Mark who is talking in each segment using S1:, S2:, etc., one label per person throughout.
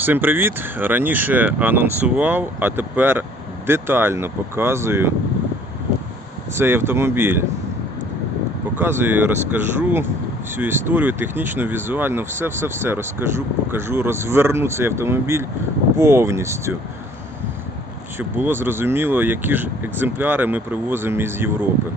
S1: Всім привіт! Раніше анонсував, а тепер детально показую цей автомобіль. Показую, розкажу всю історію, технічно, візуально, все-все-все розкажу, покажу, розверну цей автомобіль повністю. Щоб було зрозуміло, які ж екземпляри ми привозимо із Європи.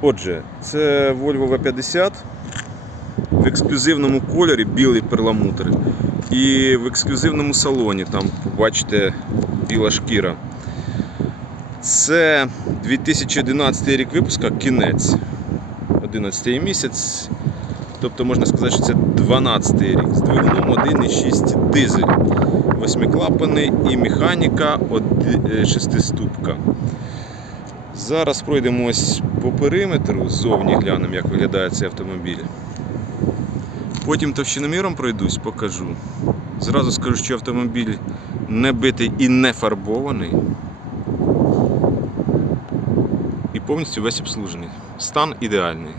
S1: Отже, це Volvo V50 в ексклюзивному кольорі білий перламутр. І в ексклюзивному салоні там побачите біла шкіра. Це 2011 рік випуска, кінець. 11 місяць. Тобто можна сказати, що це 12 рік. З двигуном 1,6 дизель. Восьмиклапаний і механіка 6 ступка. Зараз пройдемось по периметру, ззовні глянемо, як виглядає цей автомобіль. Потім товщиноміром пройдусь, покажу. Зразу скажу, що автомобіль не битий і не фарбований. І повністю весь обслужений. Стан ідеальний.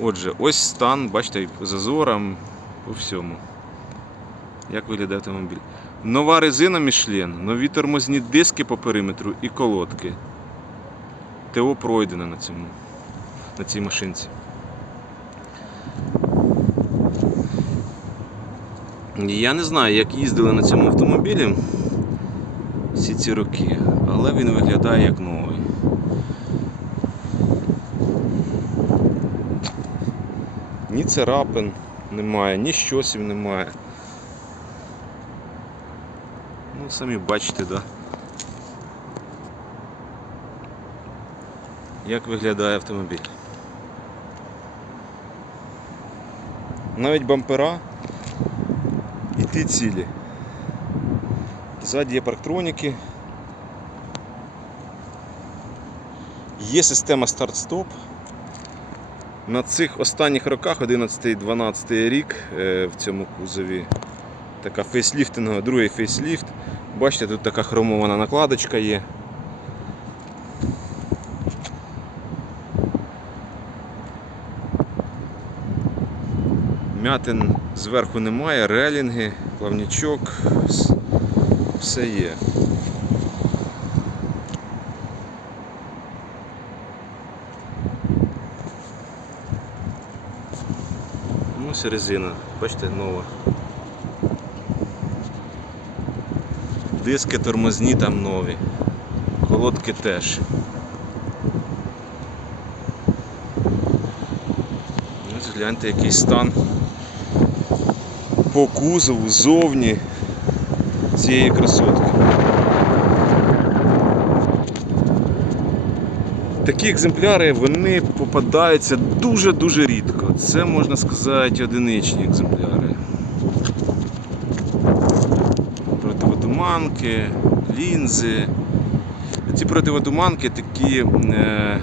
S1: Отже, ось стан, бачите, по зазорам, по всьому. Як виглядає автомобіль. Нова резина Michelin, нові тормозні диски по периметру і колодки. ТО пройдено на цьому, на цій машинці. Я не знаю, як їздили на цьому автомобілі всі ці роки, але він виглядає як новий. Ні царапин немає, ні щосів немає. Ну, самі бачите, да? як виглядає автомобіль. Навіть бампера ті цілі. Ззаді є парктроніки. Є система старт-стоп. На цих останніх роках, 11-12 рік е, в цьому кузові така фейсліфтингова, другий фейсліфт. Бачите, тут така хромована накладочка є. М'ятин зверху немає, релінги, плавнічок, все є. Ну, ось резина, бачите, нова. Диски тормозні там нові. Колодки теж. Ось гляньте, який стан по кузову ззовні цієї красотки. Такі екземпляри вони попадаються дуже-дуже рідко. Це можна сказати одиничні екземпляри. Противотуманки, лінзи. Ці противотуманки такі, е,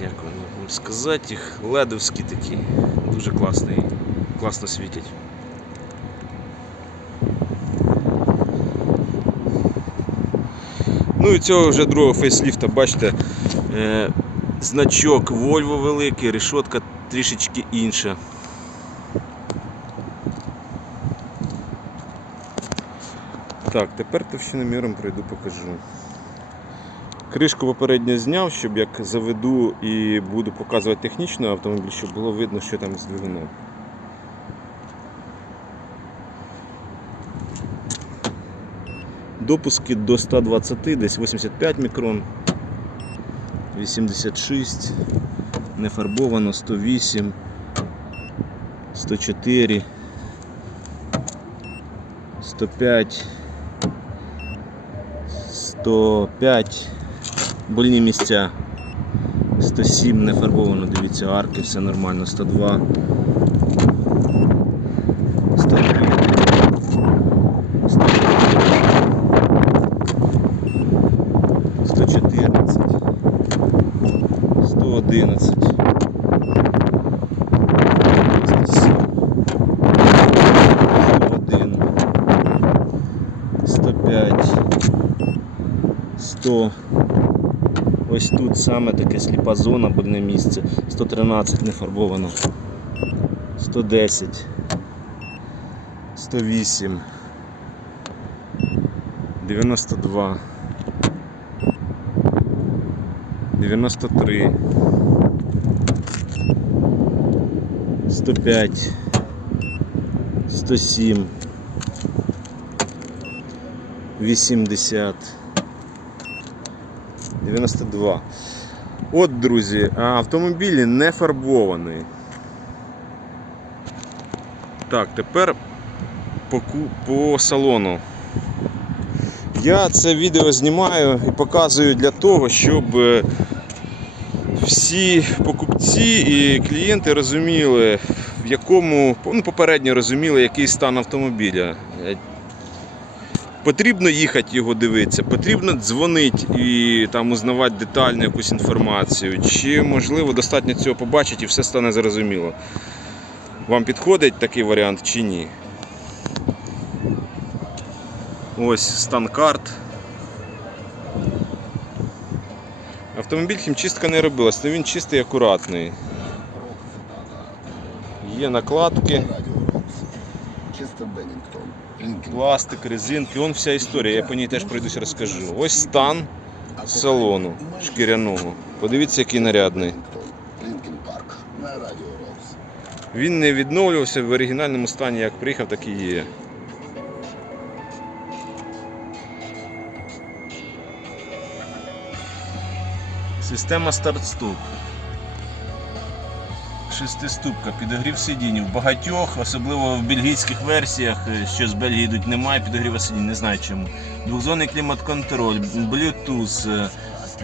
S1: як вам сказати їх, ледовські такі, дуже класний, класно світять. Ну і цього вже другого фейсліфта, бачите, е, значок Volvo великий, решетка трішечки інша. Так, тепер товщиноміром пройду покажу. Кришку попередньо зняв, щоб як заведу і буду показувати технічно автомобіль, щоб було видно, що там з двигуном. Допуски до 120, десь 85 мікрон, 86, не фарбовано 108, 104, 105, 105, больні місця, 107 не фарбовано, дивіться, арки, все нормально, 102, 111, 101, 105, 100. Ось тут саме таке сліпа зона, больне місце. 113 не фарбовано. 110, 108, 92, 93, 105, 107, 80, 92. От, друзі, а автомобіль не фарбований. Так, тепер по, по салону. Я це відео знімаю і показую для того, щоб е, всі покупці і клієнти розуміли, в якому, ну, попередньо розуміли, який стан автомобіля. Потрібно їхати його дивитися, потрібно дзвонити і там узнавати детальну якусь інформацію. Чи можливо достатньо цього побачити і все стане зрозуміло. Вам підходить такий варіант чи ні? Ось стан карт. Автомобіль хімчистка не робилась, але він чистий і акуратний. Є накладки, пластик, резинки, он вся історія, я по ній теж пройдусь розкажу. Ось стан салону шкіряного. Подивіться, який нарядний. Він не відновлювався в оригінальному стані, як приїхав, так і є. Система старт-стоп. Шестиступка, підогрів сидінь. В багатьох, особливо в бельгійських версіях, е, що з Бельгії йдуть, немає підогріва сидінь, не знаю чому. Двохзонний клімат-контроль, Bluetooth, е,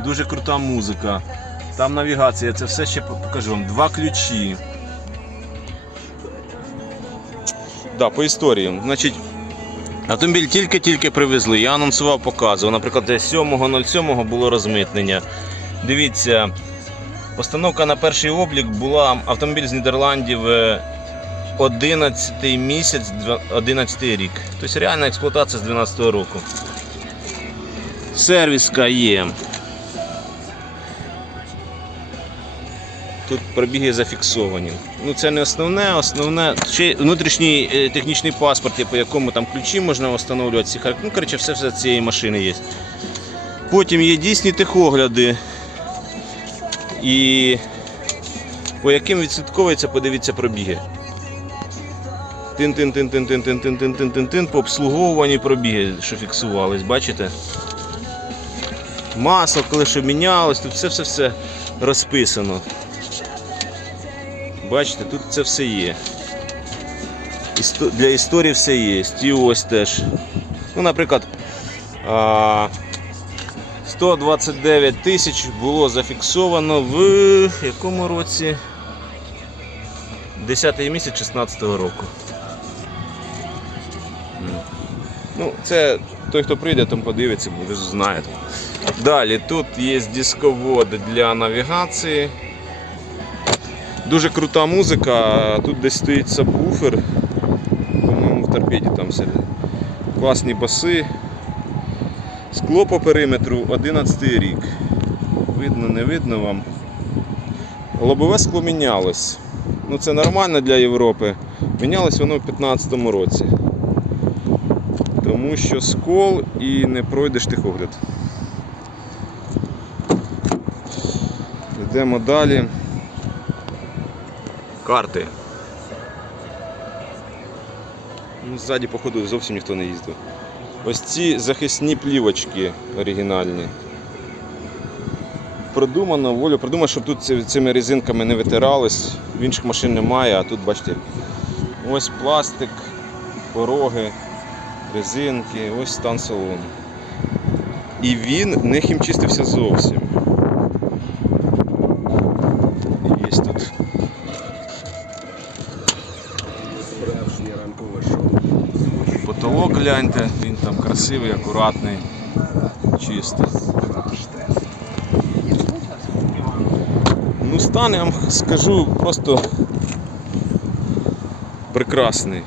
S1: дуже крута музика. Там навігація, це все ще покажу вам. Два ключі. Да, по історії. Значить, автомобіль тільки-тільки привезли. Я анонсував, показував. Наприклад, десь 7.07 було розмитнення. Дивіться, постановка на перший облік була автомобіль з Нідерландів е, 11 місяць, 11 рік. Тобто реальна експлуатація з 12 року. Сервіска є. Тут пробіги зафіксовані. Ну це не основне, основне ще внутрішній е, технічний паспорт, по якому там ключі можна встановлювати. Ну, коротше, все, все цієї машини є. Потім є дійсні техогляди. І по яким відслідковується, подивіться пробіги. тин тин тин тин тин тин тин тин тин тин тин по обслуговуванні пробіги, що фіксувались, бачите? Масло, коли що мінялось, тут все-все-все розписано. Бачите, тут це все є. Для історії все є. І ось теж. Ну, наприклад, а, 129 тисяч було зафіксовано в якому році? 10 місяць 16 року. Ну, це той, хто прийде, там подивиться, ви знаєте. Далі тут є дисковод для навігації. Дуже крута музика, тут десь стоїть сабвуфер, по-моєму, в торпеді там все. Класні баси. Скло по периметру 11 рік. Видно, не видно вам. Лобове скло мінялось. Ну це нормально для Європи. Мінялось воно в 2015 році. Тому що скол і не пройдеш тихогляд. Йдемо далі. Карти. Ну, ззаді, походу, зовсім ніхто не їздив. Ось ці захисні плівочки оригінальні. Продумано, волю, продумано, щоб тут цими резинками не витирались. В інших машин немає, а тут бачите. Ось пластик, пороги, резинки, ось стан салону. І він не хімчистився зовсім. Є тут потолок гляньте, красивий, акуратний, чистий. Ну, стан, я вам скажу, просто прекрасний.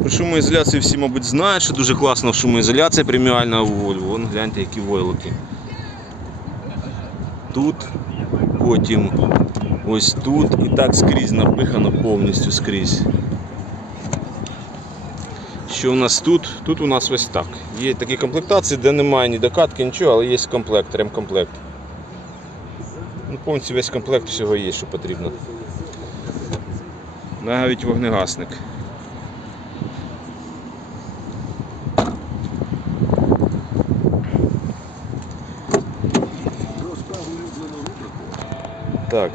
S1: Про шумоізоляцію всі, мабуть, знають, що дуже класно шумоізоляція преміальна у Volvo. Вон гляньте, які войлоки. Тут потім ось тут і так скрізь напихано повністю скрізь. Що у нас тут? Тут у нас ось так. Є такі комплектації, де немає ні докатки, нічого, але є комплект, ремкомплект. Ну, повністю весь комплект всього є, що потрібно. Навіть вогнегасник.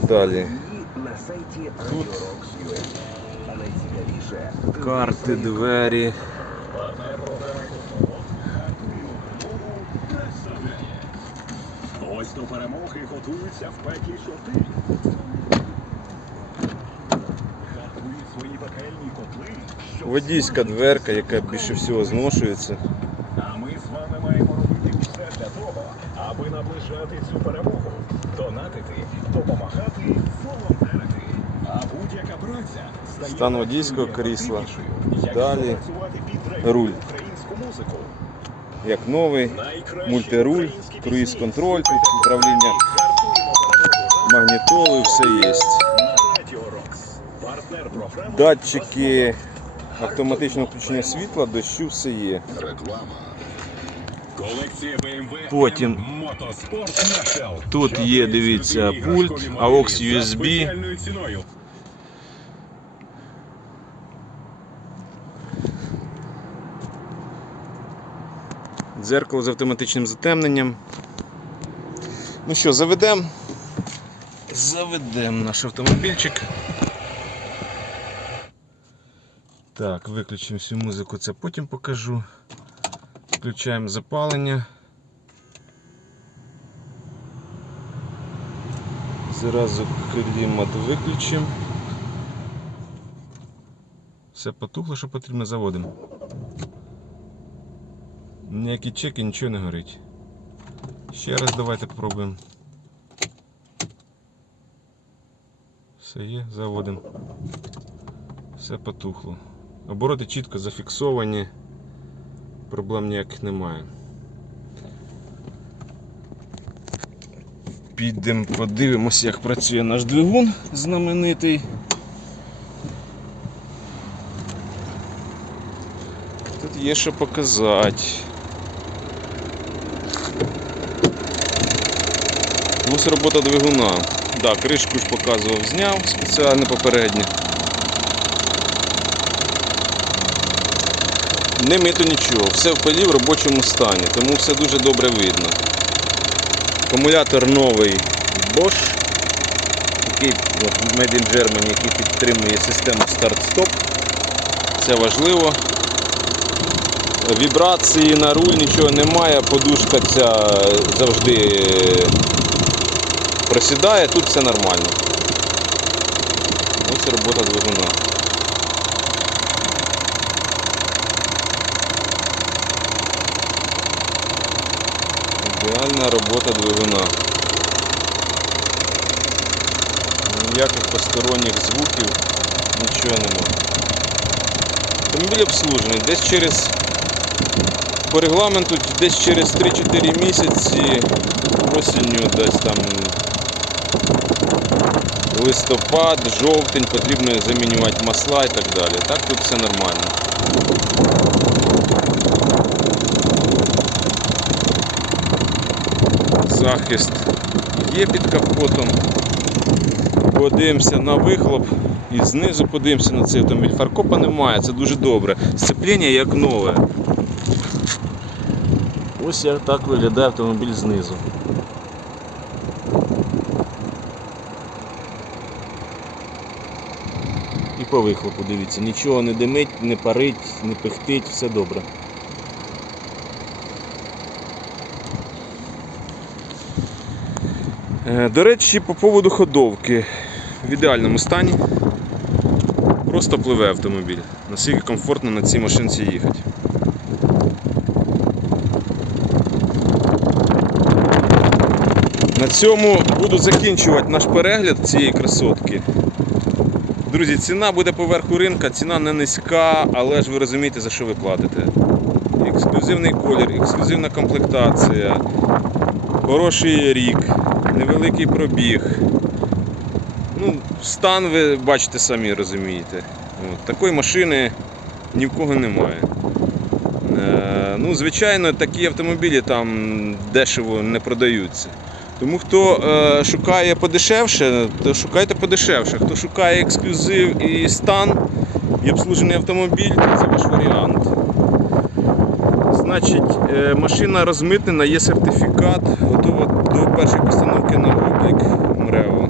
S1: Так, далі.
S2: RadioRocks.ua.
S1: Карти, двері.
S3: Ось до перемоги готуються в пеклі чорти.
S1: Водійська дверка, яка більше всього зношується. Стан водійського крісла. Далі. Руль. Як новий, мультируль, круїз-контроль,
S3: пісні.
S1: тут управління магнітолою, все є. Датчики автоматичного включення світла, дощу, все є.
S2: реклама.
S1: Потім тут є, дивіться, пульт, AUX USB. Дзеркало з автоматичним затемненням. Ну що, заведемо. Заведемо наш автомобільчик. Так, виключимо всю музику, це потім покажу. Включаємо запалення. Зразу клімат виключимо. Все потухло, що потрібно, заводимо. Ніякі чеки, нічого не горить. Ще раз давайте попробуємо. Все є, заводимо. Все потухло. Обороти чітко зафіксовані. Проблем ніяких немає. Підемо подивимося, як працює наш двигун знаменитий. Тут є що показати. Ось робота двигуна. Да, кришку ж показував, зняв спеціально попередньо. Не мито нічого, все в пилі в робочому стані, тому все дуже добре видно. Акумулятор новий Bosch, який от, Made in Germany, який підтримує систему старт-стоп. Це важливо. Вібрації на руль нічого немає, подушка ця завжди просідає, тут все нормально. Ось робота двигуна. Ідеальна робота двигуна. Ніяких посторонніх звуків, нічого немає. Автомобіль обслужений десь через по регламенту десь через 3-4 місяці осінню десь там листопад, жовтень потрібно замінювати масла і так далі. Так тут все нормально. Захист є під капотом. Подивимося на вихлоп і знизу подивимося на цей автомобіль. Фаркопа немає, це дуже добре. Сцепління як нове. Ось як так виглядає автомобіль знизу. І по вихлопу дивіться, нічого не димить, не парить, не пихтить, все добре. До речі, по поводу ходовки в ідеальному стані. Просто пливе автомобіль. Наскільки комфортно на цій машинці їхати. На цьому буду закінчувати наш перегляд цієї красотки. Друзі, ціна буде поверху ринка, ціна не низька, але ж ви розумієте, за що ви платите. Ексклюзивний колір, ексклюзивна комплектація, Хороший рік, невеликий пробіг. Ну, стан ви бачите самі розумієте. От, такої машини ні в кого немає. Е, ну, звичайно, такі автомобілі там дешево не продаються. Тому хто е, шукає подешевше, то шукайте подешевше. Хто шукає ексклюзив і стан, і обслужений автомобіль, то це ваш варіант. Значить, е, машина розмитнена, є сертифікат, готова до першої постановки на облік МРЕО.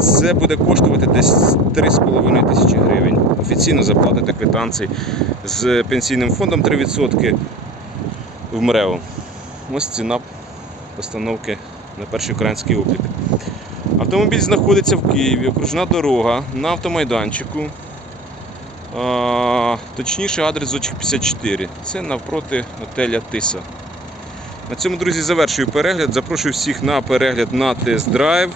S1: Це буде коштувати десь 3,5 тисячі гривень. Офіційно заплатите квитанції з пенсійним фондом 3% в МРЕО. Ось ціна постановки на перший український облік. Автомобіль знаходиться в Києві, окружна дорога на автомайданчику. А, точніше, адрес Зочик 54. Це навпроти готеля Тиса. На цьому, друзі, завершую перегляд. Запрошую всіх на перегляд на тест-драйв.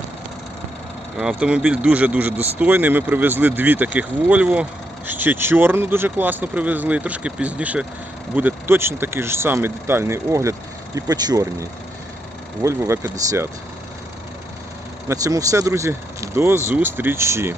S1: Автомобіль дуже-дуже достойний. Ми привезли дві таких Volvo. Ще чорну дуже класно привезли. І трошки пізніше буде точно такий ж самий детальний огляд і по чорній. Volvo V50. На цьому все, друзі. До зустрічі!